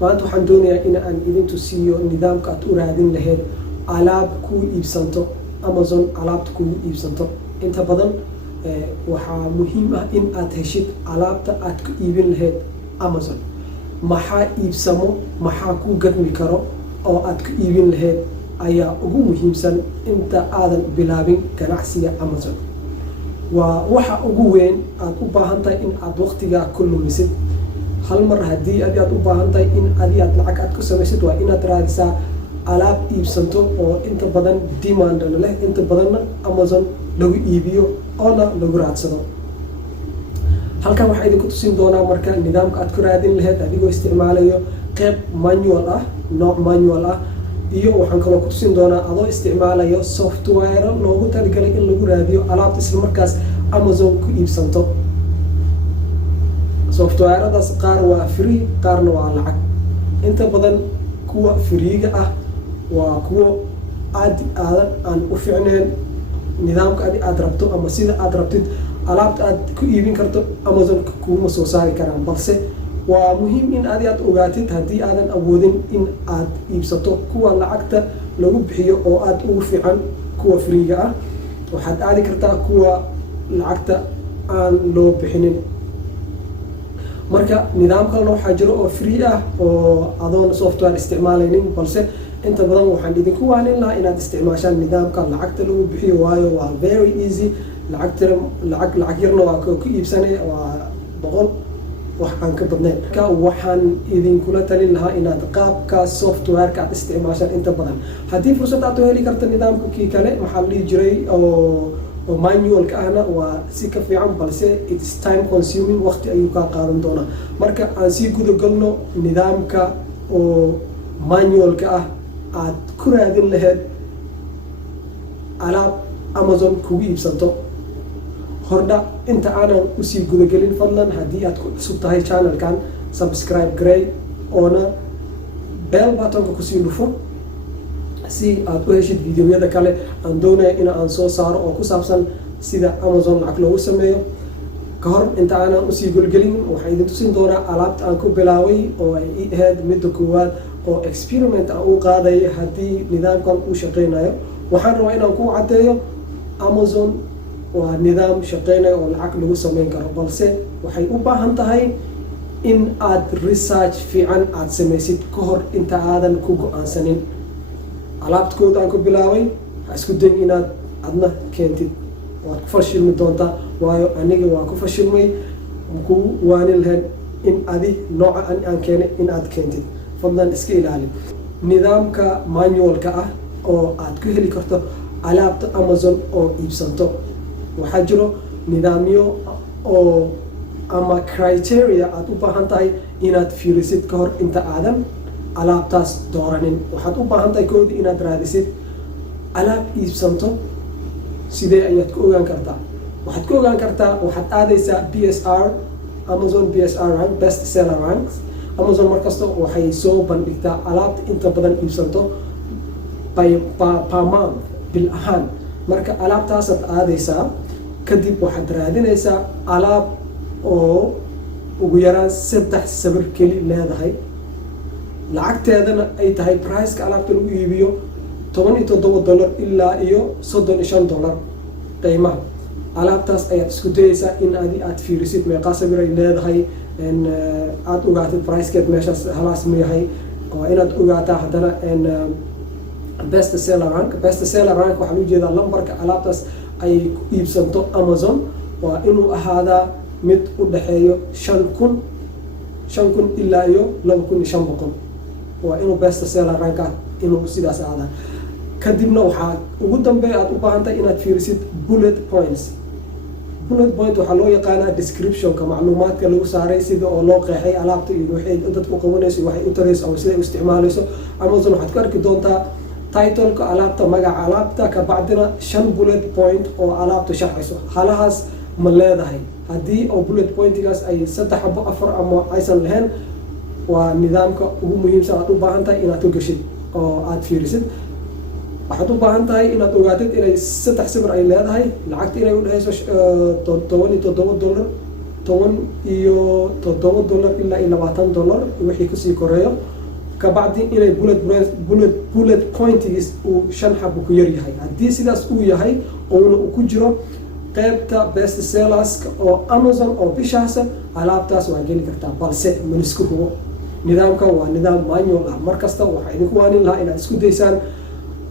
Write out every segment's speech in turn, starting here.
maanta waxaan doonayaa in aan idin tusiyo nidaamka aad u raadin lahayd alaab kuu iibsanto Amazon alaabta kugu iibsanto. Inta badan waxaa muhiim ah in aad heshid alaabta aad ku iibin lahayd Amazon. Maxaa iibsamo, maxaa ku gadmi karo oo aad ku iibin lahayd ayaa ugu muhiimsan inta aadan bilaabin ganacsiga Amazon. waa waxa ugu weyn aad u baahan tahay in aad waqtiga ku lumisid. hal mar haddii aad u baahan tahay in aad lacag aad ku samaysid, waa inaad raadisaa alaab iibsanto oo inta badan demand leh, inta badanna Amazon lagu iibiyo oona lagu raadsado. halkan waxaa idinku tusin doonaa marka nidaamka aad ku raadin lahayd adigoo isticmaalayo qeyb manual ah, nooc manual ah, iyo waxaan kaloo ku tusin doonaa adoo isticmaalayo software loogu talagalay in lagu raadiyo alaabta isla markaas Amazon ku iibsanto. softwaradaas qaar waa free, qaarna waa lacag. inta badan kuwa free-ga ah waa kuwo aan u fiicneen nidaamka aad rabto ama sida aad rabtid alaabta aad ku iibin karto Amazon kuma soo saari karaan, balse waa muhiim in aad ogaatid haddii aadan awoodin in aad iibsato kuwa lacagta lagu bixiyo oo aad ugu fiican kuwa free-ga ah. waxaad aadi kartaa kuwa lacagta aan loo bixinin. marka nidaam kalena waxaa jiro oo free ah oo adoon software isticmaalaynin, balse inta badan waxaan idinku waanin lahaa inaad isticmaashaan nidaamka lacagta lagu bixiyo, waayo waa very easy. lacag yarna waa ku iibsanay, waa 100 wax aan ka badnayn. marka waxaan idinkula talin lahaa inaad qaabka software-ka aad isticmaashaan inta badan. haddii fursad aad u heli karta nidaamka kii kale maxaa la dhihi jiray oo manualka ahna waa si ka fiican, balse it's time consuming, waqti ayuu kaa qaadan doonaa. marka aan sii guda galno nidaamka oo manualka ah aad ku raadin lahayd alaab Amazon kugu iibsanto. hordha inta aanan usii gudagelin, fadlan haddii aad ku cusub tahay channelkan subscribe garay oona bell buttonka kusii dhufo si aad u heshid videoyada kale aan doonaya in aan soo saaro oo ku saabsan sida Amazon lacag loogu sameeyo. ka hor inta aanan usii gulgelin waxaan idin tusin doonaa alaabta aan ku bilaabay oo ay ahayd midda koowaad oo experiment aan u qaaday haddii nidaamkan uu shaqeynayo. waxaan rabaa inaan ku caddeeyo Amazon waa nidaam shaqeynayo oo lacag lagu sameyn karo, balse waxay u baahan tahay in aad research fiican aad samaysid ka hor inta aadan ku go-aansanin. alaabta aan ku bilaabay ha isku dayin inaad adna keentid, waad ku fashilmi doontaa, waayo aniga waa ku fashilmay. ku waanin lahayd in adi nooca aan keenay in aad keentid, fadlan iska ilaali. nidaamka manualka ah oo aad ku heli karto alaabta Amazon oo iibsanto, waxaa jiro nidaamyo oo ama criteria aad u baahan tahay inaad fiirisid ka hor inta aadan alaabtaas dooranin. waxaad u baahan tahay koodi inaad raadisid alaab iibsanto. sidee ayaad ku ogaan kartaa? waxaad ku ogaan kartaa, waxaad aadaysaa BSR, Amazon BSR rank, best seller ranks. Amazon markasta waxay soo bandhigtaa alaabta inta badan iibsanto per month, bil ahaan. marka alaabtaasaad aadaysaa, kadib waxaad raadinaysaa alaab oo ugu yaraan 3 sawir keli leedahay, lacagteedana ay tahay priceka alaabta lagu iibiyo $17 ilaa iyo $35 qiimaha. alaabtaas ayaad isku dayaysaa in aad fiirisid meeqa sawir ay leedahay, aad ogaatid pricekeed meeshaas halaas ma yahay. waa inaad ogaataa haddana best seller rank. best seller rank waxaa loo jeedaa lambarka alaabtaas ay ku iibsanto Amazon waa inuu ahaadaa mid u dhaxeeyo 5,000 ilaa iyo 2,500. waa inuu best seller rank ah inuu sidaas ahaadaa. kadibna waxaa ugu dambeeya aad u baahan tahay inaad fiirisid bullet points. bullet point waxaa loo yaqaanaa descriptionka, macluumaadka lagu saaray sida oo loo qeexay alaabta iyo waxay dadku qabanayso, waxay u tarayso ama sida ay u isticmaalayso. Amazon waxaad ku arki doontaa title-ka alaabta, magaca alaabta, ka bacdina 5 bullet point oo alaabta sharxayso. halahaas ma leedahay? haddii oo bullet pointigaas ay 3 xabo 4 ama aysan lahayn, waa nidaamka ugu muhiimsan aad u baahan tahay inaad u gashid oo aad fiirisid. waxaad u baahan tahay inaad ogaatid inay 3 sawir ay leedahay, lacagta inay u dhahayso $17 $17 ilaa $20 wixii kusii koreeyo kabacdi inay bullet pointigiis uu 5 xabo ku yar yahay. haddii sidaas uu yahay oona uu ku jiro qaybta best sellerska oo Amazon oo bishaasa alaabtaas waa geli kartaa, balse manisku hubo. nidaamka waa nidaam manual ah. markasta waxaa idinku waanin lahaa inaad isku daysaan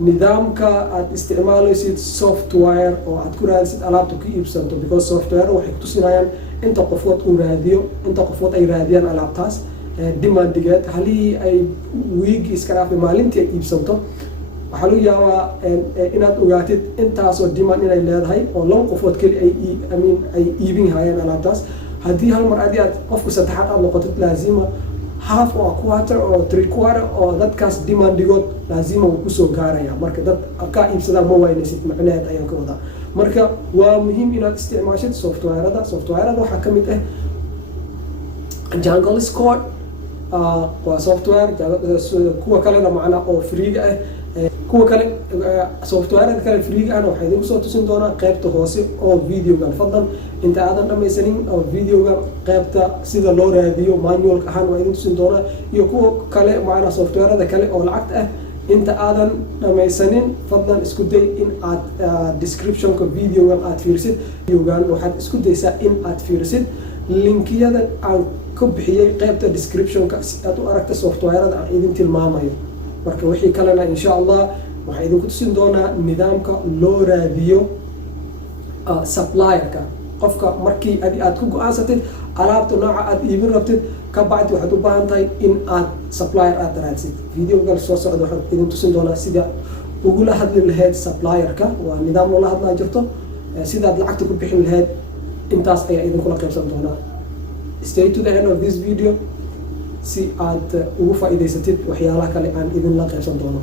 nidaamka aad isticmaalaysid software oo aad ku raadisid alaabta ku iibsanto, because software waxay ku tusinayaan inta qofood uu raadiyo, inta qofood ay raadiyaan alaabtaas, demandigeed halihii ay wiigi iska dhaafay maalintii ay iibsanto. waxaa laga yaabaa inaad ogaatid intaasoo demand inay leedahay oo 2 qofood keli ay iibin hayaan alaabtaas. haddii hal mar aad qofku saddexaad aad noqotid laazima half or quarter or 3/4 oo dadkaas demandigood laazima uu kusoo gaaraya. marka dad ka iibsadaan ma waynaysid macnaheed ayaan ka wadaa. marka waa muhiim inaad isticmaashid software-ada waxaa ka mid ah Jungle Squad, waa software kuwa kalena macnaa oo free ah. kuwa kale software kale free ah waxay idinku soo tusin doonaa qaybta hoose oo videogan. fadlan inta aadan dhamaysanin oo videoga qaybta sida loo raadiyo manual ahaan waa idin tusin doonaa, iyo kuwa kale macnaa software kale oo lacagta ah. inta aadan dhamaysanin fadlan isku day in aad descriptionka videogan aad fiirisid. videogan waxaad isku daysaa in aad fiirisid linkiyada aan ka bixiyay qaybta descriptionka si aad u aragta software-ada aan idin tilmaamayo. marka wixii kalena insha Allah waxaa idinku tusin doonaa nidaamka loo raadiyo supplierka. qofka markii aad ku go'aansatid alaabta nooca aad iibin rabtid kabacdi waxaad u baahan tahay in aad supplier aad raadsid. videoga soo socda waxaan idin tusin doonaa sida ugula hadli lahayd supplierka. waa nidaam loola hadlaa jirto, sidaad lacagta ku bixin lahayd intaas ayaa idinkula qaybsan doonaa. stay to the end of this video si aad ugu faa'iidaysatid waxyaalaha kale aan idinla qaybsan doono.